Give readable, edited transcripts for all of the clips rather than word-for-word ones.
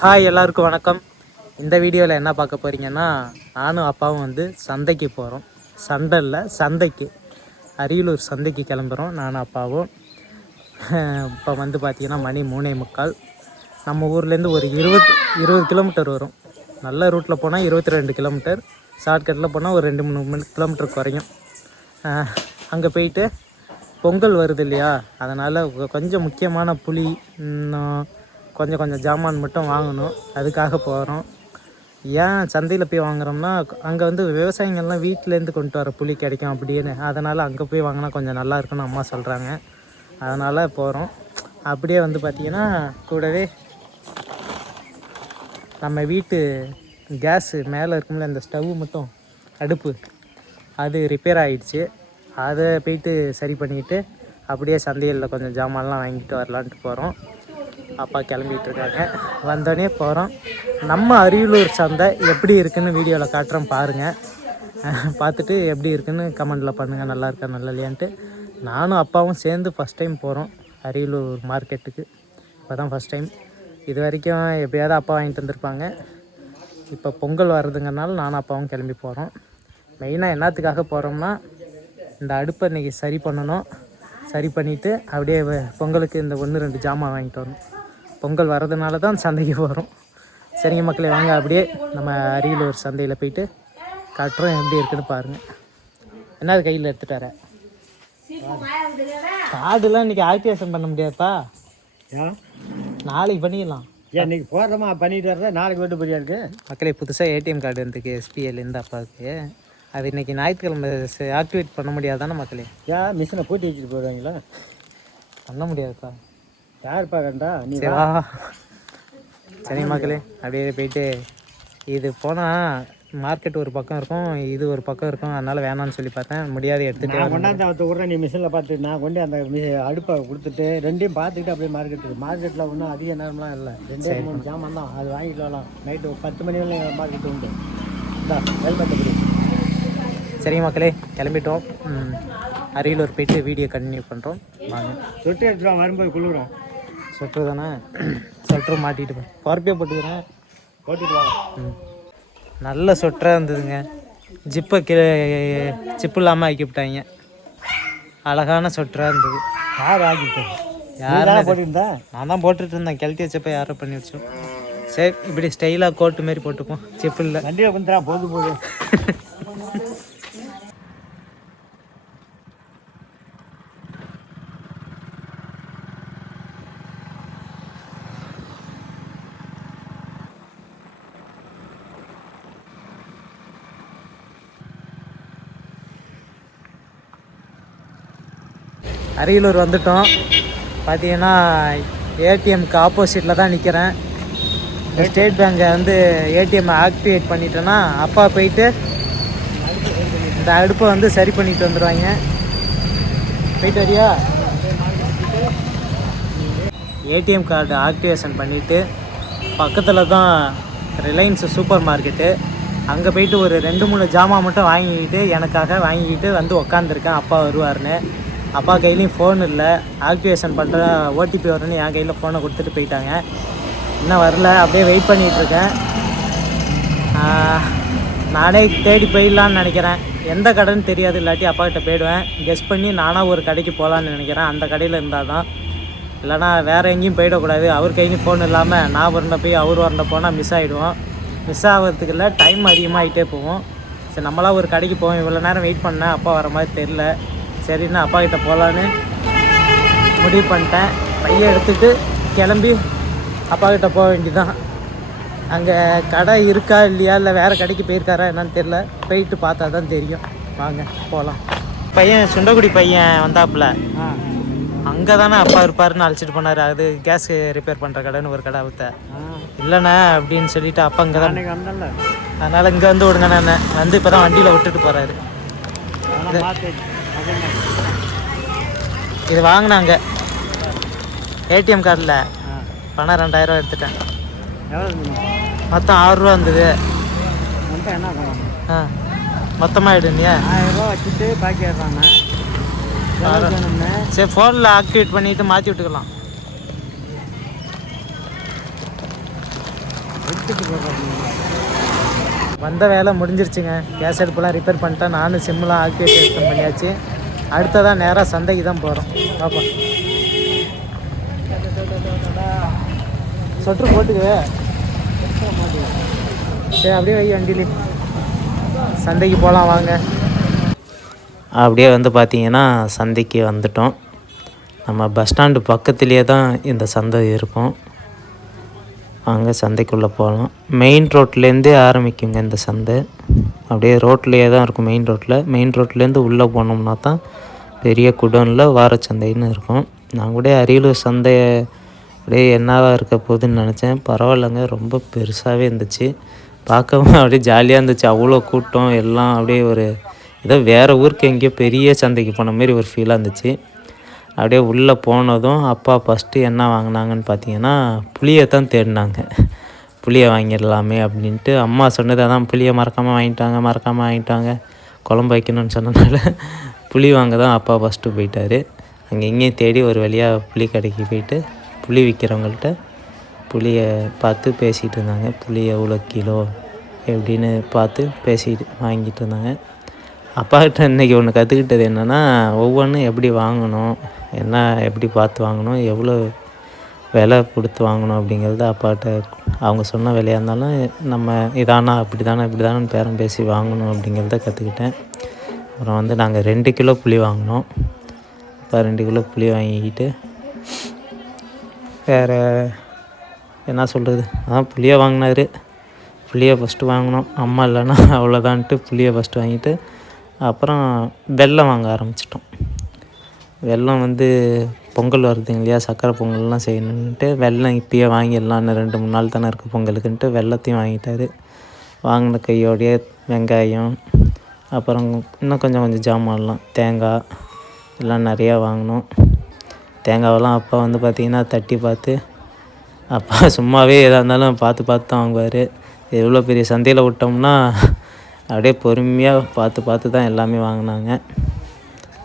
Hi, எல்லாருக்கும் வணக்கம். இந்த வீடியோவில் என்ன பார்க்க போகிறீங்கன்னா, நானும் அப்பாவும் வந்து சந்தைக்கு போகிறோம். சந்தைக்கு அரியலூர் சந்தைக்கு கிளம்புறோம் நானும் அப்பாவும். இப்போ வந்து பார்த்திங்கன்னா மணி 3:45. நம்ம ஊர்லேருந்து ஒரு 20 கிலோமீட்டர் வரும். நல்ல ரூட்டில் போனால் 22 கிலோமீட்டர், ஷார்ட்கட்டில் போனால் ஒரு 2-3 கிலோமீட்டர் குறையும். அங்கே போயிட்டு பொங்கல் வருது இல்லையா, அதனால் கொஞ்சம் முக்கியமான புளி, கொஞ்சம் ஜாமான் மட்டும் வாங்கணும். அதுக்காக போகிறோம். ஏன் சந்தையில் போய் வாங்குகிறோம்னா, அங்கே வந்து விவசாயிகள்லாம் வீட்டிலேருந்து கொண்டு வர புளி கிடைக்கும் அப்படின்னு, அதனால் அங்கே போய் வாங்கினா கொஞ்சம் நல்லா இருக்குன்னு அம்மா சொல்கிறாங்க. அதனால் போகிறோம். அப்படியே வந்து பார்த்திங்கன்னா கூடவே நம்ம வீட்டு கேஸு மேலே இருக்கும்ல, இந்த ஸ்டவ் மட்டும் அடுப்பு, அது ரிப்பேர் ஆகிடுச்சு. அதை போயிட்டு சரி பண்ணிக்கிட்டு அப்படியே சந்தையில் கொஞ்சம் ஜாமான்லாம் வாங்கிட்டு வரலான்ட்டு போகிறோம். அப்பா கிளம்பிகிட்டு இருக்காங்க. வந்தோடனே போகிறோம். நம்ம அரியலூர் சந்தை எப்படி இருக்குதுன்னு வீடியோவில் காட்டுறோம், பாருங்கள். பார்த்துட்டு எப்படி இருக்குதுன்னு கமெண்டில் பண்ணுங்கள், நல்லா இருக்கா நல்லா இல்லையான்ட்டு. நானும் அப்பாவும் சேர்ந்து ஃபஸ்ட் டைம் போகிறோம் அரியலூர் மார்க்கெட்டுக்கு. இப்போ தான் ஃபஸ்ட் டைம். இது வரைக்கும் எப்படியாவது அப்பா வாங்கிட்டு வந்திருப்பாங்க. இப்போ பொங்கல் வர்றதுங்கிறனால நானும் அப்பாவும் கிளம்பி போகிறோம். மெயினாக என்னத்துக்காக போகிறோம்னா, இந்த அடுப்பை இன்றைக்கி சரி பண்ணணும். சரி பண்ணிவிட்டு அப்படியே பொங்கலுக்கு இந்த 1-2 ஜாமான் வாங்கிட்டு வரணும். பொங்கல் வர்றதுனால தான் சந்தைக்கு போகிறோம். சரிங்க மக்களே, வாங்க அப்படியே நம்ம அரியலூர் சந்தையில் போயிட்டு காட்டுறோம் எப்படி இருக்குன்னு பாருங்கள். என்னது கையில் எடுத்துகிட்டு வர கார்டுலாம் இன்றைக்கி ஆக்டிவேஷன் பண்ண முடியாதுப்பா, நாளைக்கு பண்ணிக்கலாம். இன்றைக்கி போகிறோமா பண்ணிட்டு வரதா, நாளைக்கு வீட்டு போறியா இருக்கு. மக்களே, புதுசாக ஏடிஎம் கார்டு வந்துருக்கு SBL இந்த அப்பாவுக்கு. அது இன்றைக்கி ஞாயிற்றுக்கிழமை ஆக்டிவேட் பண்ண முடியாதானே மக்களே? மிஷினை பூட்டி வச்சுட்டு போகிறாங்களா? பண்ண முடியாதுப்பா. யாருப்பா கண்டா நீ? சரி மக்களே, அப்படியே போயிட்டு இது போனால் மார்க்கெட் ஒரு பக்கம் இருக்கும், இது ஒரு பக்கம் இருக்கும். அதனால் வேணான்னு சொல்லி பார்த்தேன், முடியாது எடுத்துகிட்டு நான் கொண்டாந்து அவத்த விட்றேன். நீ மிஷினில் பார்த்து நான் கொண்டு அந்த அடுப்பை கொடுத்துட்டு ரெண்டையும் பார்த்துக்கிட்டு அப்படியே மார்க்கெட்டில் ஒன்றும் அதிக நேரம்லாம் இல்லை, 2-3 ஜாமான் தான். அது வாங்கிட்டு வரலாம். நைட்டு 10 மணி வரை மார்க்கெட்டு உண்டு. ஹெல்மெட். சரிங்க மக்களே, கிளம்பிட்டோம். அரியலூர் போயிட்டு வீடியோ கண்டினியூ பண்ணுறோம். வாங்க. சொட்டு எடுத்துகிட்டு வரும்போது குளிரும். சொட்டு தானே, சொட்டரும் மாட்டிட்டு பருப்பியே போட்டுக்கிறேன், போட்டுட்டு வாங்க. நல்ல சொட்டராக இருந்ததுங்க. சிப்பு இல்லாமல் ஆக்கி விட்டாங்க. அழகான சொட்டராக இருந்தது. யார் ஆக்கிட்டேன்? யாரும் போட்டுருந்தா? நான் தான் போட்டுட்டு இருந்தேன். கிளத்தி வச்சப்போ யாரும் பண்ணி வச்சோம். சரி, இப்படி ஸ்டைலாக கோட்டு மாரி போட்டுப்போம். செப்பு இல்லை, வண்டியில் கொஞ்சம் போது அரியலூர் வந்துட்டோம். பார்த்தீங்கன்னா ஏடிஎம்க்கு ஆப்போசிட்டில் தான் நிற்கிறேன். ஸ்டேட் பேங்கை வந்து ஏடிஎம் ஆக்டிவேட் பண்ணிட்டேன்னா அப்பா போயிட்டு இந்த அடுப்பை வந்து சரி பண்ணிட்டு வந்துடுவாங்க. போயிட்டு வரியா? ஏடிஎம் கார்டு ஆக்டிவேஷன் பண்ணிவிட்டு பக்கத்தில் தான் ரிலையன்ஸ் சூப்பர் மார்க்கெட்டு. அங்கே போயிட்டு ஒரு 2-3 ஜாமான் மட்டும் வாங்கிக்கிட்டு எனக்காக வாங்கிக்கிட்டு வந்து உக்காந்துருக்கேன். அப்பா வருவார்னு. அப்பா கையிலையும் ஃபோன் இல்லை. ஆக்டிவேஷன் பண்ணுற ஓடிபி வரும்னு என் கையில் ஃபோனை கொடுத்துட்டு போயிட்டாங்க. இன்னும் வரல, அப்படியே வெயிட் பண்ணிகிட்ருக்கேன். நானே தேடி போயிடலான்னு நினைக்கிறேன். எந்த கடைன்னு தெரியாது, இல்லாட்டி அப்பாக்கிட்ட போயிடுவேன். கெஸ் பண்ணி நானாக ஒரு கடைக்கு போகலான்னு நினைக்கிறேன். அந்த கடையில் இருந்தால் தான், இல்லைனா வேறு எங்கேயும் போயிடக்கூடாது. அவர் கையிலையும் ஃபோன் இல்லாமல் நான் வரண்ட போய் அவர் வரண்ட போனால் மிஸ் ஆகிடுவோம். மிஸ் ஆகிறதுக்கு இல்லை, டைம் அதிகமாகிட்டே போவோம். சரி, நம்மளாம் ஒரு கடைக்கு போவோம். இவ்வளோ நேரம் வெயிட் பண்ணேன், அப்பா வர மாதிரி தெரில. சரின்னு அப்பாக்கிட்ட போகலான்னு முடிவு பண்ணிட்டேன். பையன் எடுத்துகிட்டு கிளம்பி அப்பாக்கிட்ட போக வேண்டியதான். அங்கே கடை இருக்கா இல்லையா, இல்லை வேறு கடைக்கு போயிருக்காரா என்னன்னு தெரில. போயிட்டு பார்த்தா தான் தெரியும். வாங்க போகலாம். பையன் சுண்டக்குடி பையன் வந்தாப்புல, அங்கே தானே அப்பா இருப்பாருன்னு அழைச்சிட்டு போனார். அது கேஸ் ரிப்பேர் பண்ணுற கடைன்னு ஒரு கடை அவுத்த இல்லைண்ணே அப்படின்னு சொல்லிவிட்டு அப்பா இங்கே தான் வந்தல. அதனால் இங்கே வந்து விடுங்கண்ணே வந்து இப்போ தான் வண்டியில் விட்டுட்டு போகிறாரு. இது வாங்கினாங்க ஏடிஎம் கார்டில் பணம் 2000 எடுத்துட்டேன். மொத்தம் 6 ரூபா இருந்தது. மொத்தமாக எடுனியா? 1000 ரூபா வச்சுட்டு பாக்கி ஏறாங்க. சரி, ஃபோனில் ஆக்டிவேட் பண்ணிவிட்டு மாற்றி விட்டுக்கலாம். வந்த வேலை முடிஞ்சிருச்சுங்க. கேஸ் அடுப்புலாம் ரிப்பேர் பண்ணிட்டேன். நானும் சிம்லாம் ஆக்டிவேஷன் பண்ணியாச்சு. அடுத்ததான் நேராக சந்தைக்கு தான் போகிறோம். பாப்பா சொட்டு போட்டுக்குவே. சரி அப்படியே வை வண்டியிலே. சந்தைக்கு போகலாம் வாங்க. அப்படியே வந்து பார்த்திங்கன்னா சந்தைக்கு வந்துட்டோம். நம்ம பஸ் ஸ்டாண்டு பக்கத்துலேயே தான் இந்த சந்தை இருக்கும். அங்கே சந்தைக்குள்ளே போகலாம். மெயின் ரோட்லேருந்தே ஆரம்பிக்குங்க இந்த சந்தை. அப்படியே ரோட்லேயே தான் இருக்கும். மெயின் ரோட்லேருந்து உள்ளே போனோம்னா தான் பெரிய குடோனில் வாரச்சந்தைன்னு இருக்கும். நான் கூட அரியலூர் சந்தையை அப்படியே என்னவா இருக்க போகுதுன்னு நினச்சேன். பரவாயில்லைங்க, ரொம்ப பெருசாகவே இருந்துச்சு. பார்க்கவும் அப்படியே ஜாலியாக இருந்துச்சு. அவ்வளோ கூட்டம் எல்லாம் அப்படியே ஒரு ஏதோ வேறு ஊருக்கு எங்கேயோ பெரிய சந்தைக்கு போன மாரி ஒரு ஃபீலாக இருந்துச்சு. அப்படியே உள்ளே போனதும் அப்பா ஃபஸ்ட்டு என்ன வாங்கினாங்கன்னு பார்த்தீங்கன்னா புளியை தான் தேடினாங்க. புளியை வாங்கிடலாமே அப்படின்ட்டு அம்மா சொன்னது அதான், புளியை மறக்காமல் வாங்கிட்டாங்க குழம்பு வைக்கணும்னு சொன்னதுனால புளி வாங்க தான் அப்பா ஃபஸ்ட்டு போயிட்டார். அங்கே இங்கேயும் தேடி ஒரு வழியாக புளி கடைக்கு போயிட்டு புளி விற்கிறவங்கள்ட்ட புளியை பார்த்து பேசிகிட்டு இருந்தாங்க. புளி எவ்வளோ கிலோ எப்படின்னு பார்த்து பேசிட்டு வாங்கிட்டு இருந்தாங்க. அப்பாக்கிட்ட இன்றைக்கி ஒன்று கற்றுக்கிட்டது என்னென்னா, ஒவ்வொன்றும் எப்படி வாங்கணும், என்ன எப்படி பார்த்து வாங்கணும், எவ்வளோ விலை கொடுத்து வாங்கணும் அப்படிங்கிறது அப்பாட்ட அவங்க சொன்ன விலையாக இருந்தாலும் நம்ம இதானா இப்படி தானே பேரம் பேசி வாங்கணும் அப்படிங்கிறத கற்றுக்கிட்டேன். அப்புறம் வந்து நாங்கள் 2 கிலோ புளி வாங்கினோம். இப்போ 2 கிலோ புளி வாங்கிக்கிட்டு வேறு என்ன சொல்கிறது, அதான் புளியை வாங்கினார். புளியை ஃபஸ்ட்டு வாங்கினோம். அம்மா இல்லைன்னா அவ்வளோதான்ட்டு புளியை ஃபஸ்ட்டு வாங்கிட்டு அப்புறம் வெல்லம் வாங்க ஆரம்பிச்சிட்டோம். வெல்லம் வந்து பொங்கல் வருதுங்க இல்லையா, சக்கரை பொங்கல்லாம் செய்யணுன்ட்டு வெல்லம் இப்போயே வாங்கிடலாம், இன்னும் 2-3 நாள் தானே இருக்குது பொங்கலுக்குன்ட்டு வெல்லத்தையும் வாங்கிட்டார். வாங்கின கையோடைய வெங்காயம் அப்புறம் இன்னும் கொஞ்சம் ஜாமான்லாம் தேங்காய் எல்லாம் நிறையா வாங்கினோம். தேங்காவெல்லாம் அப்பா வந்து பார்த்திங்கன்னா தட்டி பார்த்து, அப்பா சும்மாவே எதாக இருந்தாலும் பார்த்து தான் வாங்குவார். எவ்வளோ பெரிய சந்தையில் விட்டோம்னா அப்படியே பொறுமையாக பார்த்து தான் எல்லாமே வாங்கினாங்க.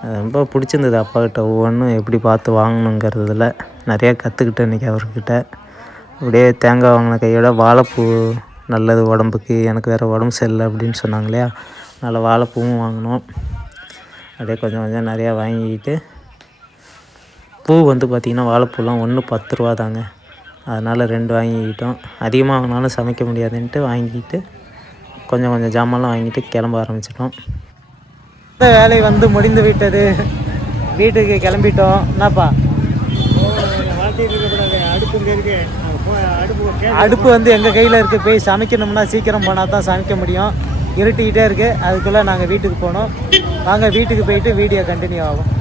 அது ரொம்ப பிடிச்சிருந்தது அப்பாக்கிட்ட ஒவ்வொன்றும் எப்படி பார்த்து வாங்கணுங்கிறதுல நிறையா கற்றுக்கிட்டேன் இன்றைக்கி அவர்கிட்ட. அப்படியே தேங்காய் வாங்கின கையோட வாழைப்பூ நல்லது உடம்புக்கு, எனக்கு வேறு உடம்பு சரியில்லை அப்படின்னு சொன்னாங்க இல்லையா, அதனால் வாழைப்பூவும் வாங்கினோம். அப்படியே கொஞ்சம் நிறையா வாங்கிக்கிட்டு பூ வந்து பார்த்திங்கன்னா வாழைப்பூலாம் ஒன்று 10 ரூபா தாங்க. அதனால் 2 வாங்கிக்கிட்டோம். அதிகமாக வாங்கினாலும் சமைக்க முடியாதுன்ட்டு வாங்கிக்கிட்டு கொஞ்சம் ஜாமான்லாம் வாங்கிட்டு கிளம்ப ஆரம்பிச்சிட்டோம். இந்த வேலை வந்து முடிந்து விட்டது. வீட்டுக்கு கிளம்பிட்டோம். என்னப்பா அடுப்பு வந்து எங்கள் கையில் இருக்குது. போய் சமைக்கணும்னா சீக்கிரம் போனால் தான் சமைக்க முடியும். இருட்டிக்கிட்டே இருக்குது. அதுக்குள்ளே நாங்கள் வீட்டுக்கு போனோம். வாங்க வீட்டுக்கு போயிட்டு வீடியோ கண்டினியூ ஆகும்.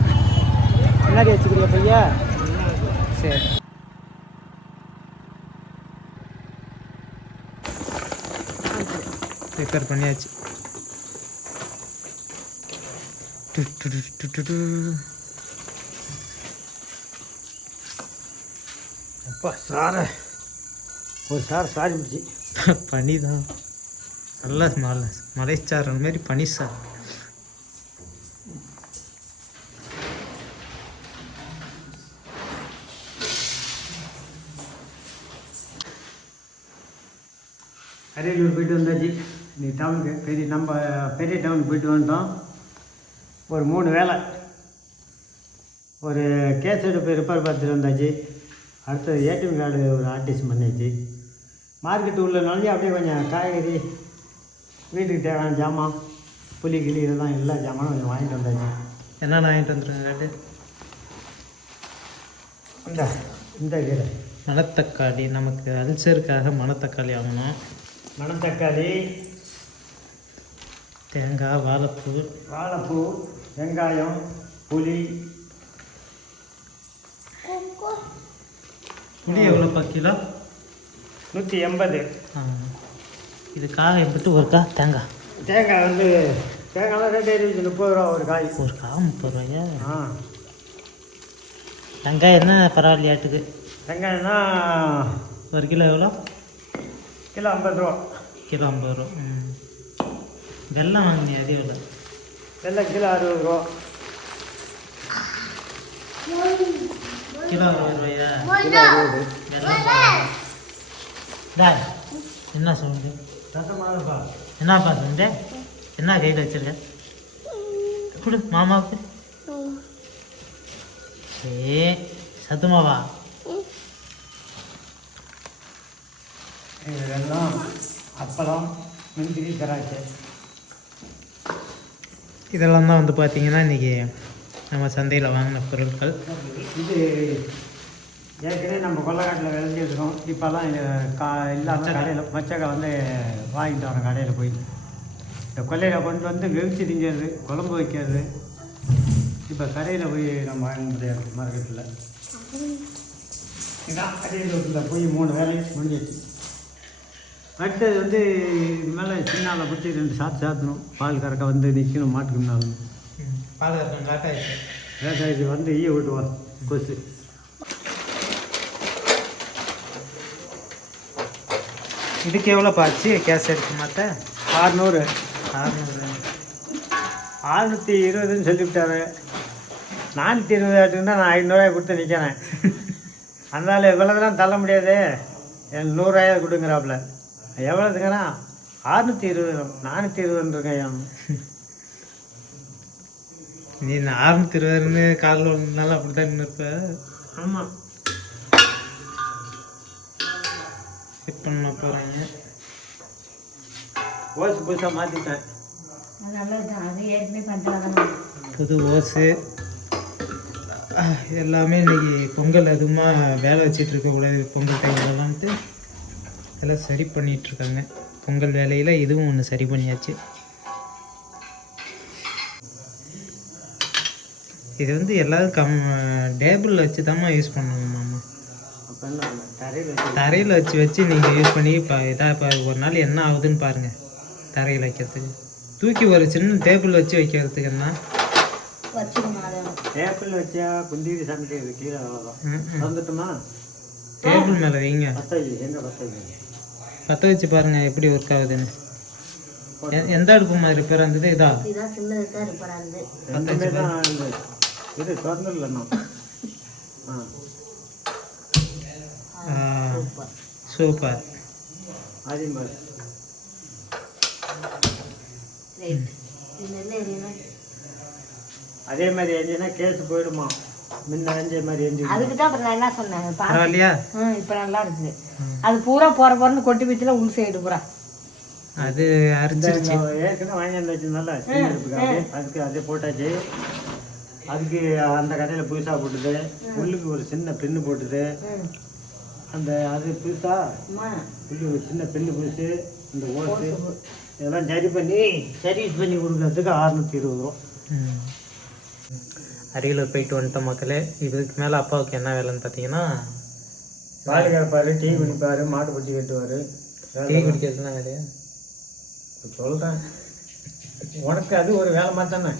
முன்னாடி வச்சுக்கிறியா பையா? சரி. ரிப்பேர் பண்ணியாச்சு. அப்பா சாரை ஒரு சாரி முடிச்சு பனி தான் நல்ல மலைச்சாரன் மாரி பனி சார். அரியலூர் போயிட்டு வந்தாச்சு. நீ டவுனுக்கு நம்ம பெரிய டவுனுக்கு போயிட்டு வந்துட்டோம். ஒரு 3 வேலை. ஒரு கேஸ் எடுப்பு ரிப்பேர் பார்த்துட்டு வந்தாச்சு. அடுத்தது ஏடிஎம் கார்டு ஒரு ஆர்டிஸ்ட் பண்ணியாச்சு. மார்க்கெட்டு உள்ள நுழைஞ்சி அப்படியே கொஞ்சம் காய்கறி, வீட்டுக்கு தேவையான ஜாமான், புளி கிளி இதெல்லாம் எல்லா ஜாமானும் கொஞ்சம் வாங்கிட்டு வந்தாச்சு. என்னென்ன வாங்கிட்டு வந்துருங்க? இந்த கீரை மணத்தக்காளி, நமக்கு அல்சருக்காக மணத்தக்காளி வாங்கணும். மணத்தக்காளி, தேங்காய், வாழைப்பூ, வெங்காயம், புளி எவ்வளோப்பா கிலோ? 180. இதுக்காக எப்படி ஒரு தேங்காய் வந்து தேங்காய்லாம் ரேட் ஏறிச்சு. 30 ரூபா ஒரு காய். ஒரு காய் 30 ரூபாயா? வெங்காயம் என்ன பரவாயில்லையாட்டுக்கு? வெங்காயம்னா ஒரு கிலோ எவ்வளோ? கிலோ 50 ரூபா. கிலோ 50 ரூபா. வெல்லம் வாங்கினீங்க, அது எவ்வளோ? வெல்லம் கிலோ 60 ரூபா. கிலோ 60 ரூபாயா? கிலோ 60. வெல்லம் என்ன சவுண்டு? சத்தமாகப்பா. என்னப்பா சவுண்டு? என்ன கையில் வச்சிருக்க? கொடு மாமாவுக்கு. சத்துமாவா? வெல்லம், அப்பளம், முந்திரி, திராட்சை. இதெல்லாம் தான் வந்து பார்த்தீங்கன்னா இன்றைக்கி நம்ம சந்தையில் வாங்கின பொருட்கள். இது ஏற்கனவே நம்ம கொல்லைக்காட்டில் விளைஞ்சிருக்கோம். இப்போல்லாம் இல்லாமல் கடையில் மச்சக்காய் வந்து வாங்கிட்டு வரோம் கடையில் போய். இந்த கொல்லையில் கொண்டு வந்து வெவிச்சு திங்கிறது, குழம்பு வைக்கிறது. இப்போ கடையில் போய் நம்ம வாங்க முடியாது மார்க்கெட்டில். இதான் கடையில் போய் 3 வேலை முடிஞ்சிடுச்சு. அடுத்தது வந்து இது மேலே சின்னால பிடிச்சி 2 சாத்தணும். பால் கறக்க வந்து நிற்கணும் மாட்டுக்கு முன்னாலும். பால் கறக்க லேட்டாகிடுச்சு. லேட்டாகிடுச்சு வந்து ஈய விட்டுவான் கொசு. இதுக்கு எவ்வளோ ஆச்சு கேஸ் எடுக்க மாட்டேன்? 600. 620 சொல்லிவிட்டாரு. 420 ஆட்டுன்னா நான் 500 கொடுத்து நிற்கிறேன். அதனால் இவ்வளோதெல்லாம் தள்ள முடியாது, எனக்கு 100 கொடுங்குறாப்புல. எவ்வளோதுங்கண்ணா? 620. 420 இருக்கேன். நீ 620 காலில் ஒன்றுனால அப்படி தான் இருப்ப. ஆமாம், செக் பண்ண போகிறாங்க. ஓசு புதுசாக மாற்றிட்டேன். புது ஓசு எல்லாமே இன்றைக்கி பொங்கல் அதுமா வேலை வச்சிட்டு இருக்கக்கூடாது. பொங்கல் டைம்லலான்ட்டு எல்லாம் சரி பண்ணிகிட்ருக்காங்க. பொங்கல் வேலையில் இதுவும் ஒன்று சரி பண்ணியாச்சு. இது வந்து எல்லோரும் டேபிளில் வச்சு தாம்மா யூஸ் பண்ணணும் மாமா. தரையில் வச்சு நீங்கள் யூஸ் பண்ணி இப்போ இப்போ ஒரு நாள் என்ன ஆகுதுன்னு பாருங்கள். தரையில் வைக்கிறதுக்கு தூக்கி ஒரு சின்ன டேபிள் வச்சு வைக்கிறதுக்கு என்ன டேபிள் வச்சா குந்தி சமைக்கிறது கீழே அவ்வளோதான். வந்துட்டுமா டேபிள் மேலே வைங்க. பற்ற வச்சு பாருங்கள் எப்படி ஒர்க் ஆகுதுன்னு. எந்த அடுப்பு மாதிரி ரிப்பேர் இருந்தது? இதா இது திறந்துடலண்ணா. சூப்பர். அதே மாதிரி எரிஞ்சுன்னா கேஸ் போயிடுமா? முன்ன எரிஞ்ச மாதிரி எரிஞ்சு. அதுக்கு தான் அப்புறம் நான் என்ன சொன்னேன், பரவாயில்லையா? இப்போ நல்லா இருக்குது. அது பூரா போறன்னு கொட்டி வச்சுல உள் சைடு பூரா அது அரிச்சிருச்சு. ஏற்கனவே வாங்கி வந்து வச்சிருந்தால அதுக்கு அதே போட்டாச்சு. அதுக்கு அந்த கடையில் புதுசாக போட்டுது. உள்ளுக்கு ஒரு சின்ன பின்னு போட்டுது. அந்த அது புதுசாக உள்ளுக்கு ஒரு சின்ன பின்னு புதுசு. இந்த ஓசு இதெல்லாம் சர்வீஸ் பண்ணி கொடுக்கறதுக்கு 620 ரூபா. அரியலூர் போயிட்டு வந்துட்டோம் மக்களே. இதுக்கு மேலே அப்பாவுக்கு என்ன வேலைன்னு பார்த்தீங்கன்னா, பால் கறப்பார், டீ குடிப்பார், மாடு பிடிச்சி கட்டுவார். டீ குடிக்கிறதுலாம் வேலையா? சொல்கிறேன், உனக்கு அது ஒரு வேலை மாதிரி தானே.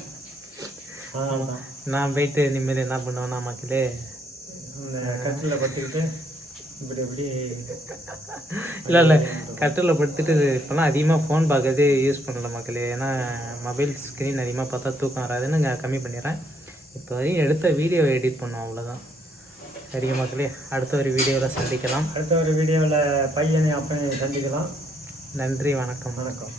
நான் போயிட்டு நிம்மதி என்ன பண்ணுவேன்னா மக்களே, இந்த கட்டில் படுத்துக்கிட்டு இப்படி இல்லை கட்டில் படுத்துட்டு இப்போலாம் அதிகமாக ஃபோன் பார்க்கறதே யூஸ் பண்ணல மக்களே. ஏன்னா மொபைல் ஸ்க்ரீன் அதிகமாக பார்த்தா தூக்கம் வராதுன்னு நான் கம்மி பண்ணிடுறேன். இப்போ வரையும் எடுத்த வீடியோவை எடிட் பண்ணுவோம், அவ்வளோதான். சரிங்க மக்களே, அடுத்த ஒரு வீடியோவில் சந்திக்கலாம். அடுத்த ஒரு வீடியோவில் பையனை அப்பனை சந்திக்கலாம். நன்றி, வணக்கம். வணக்கம்.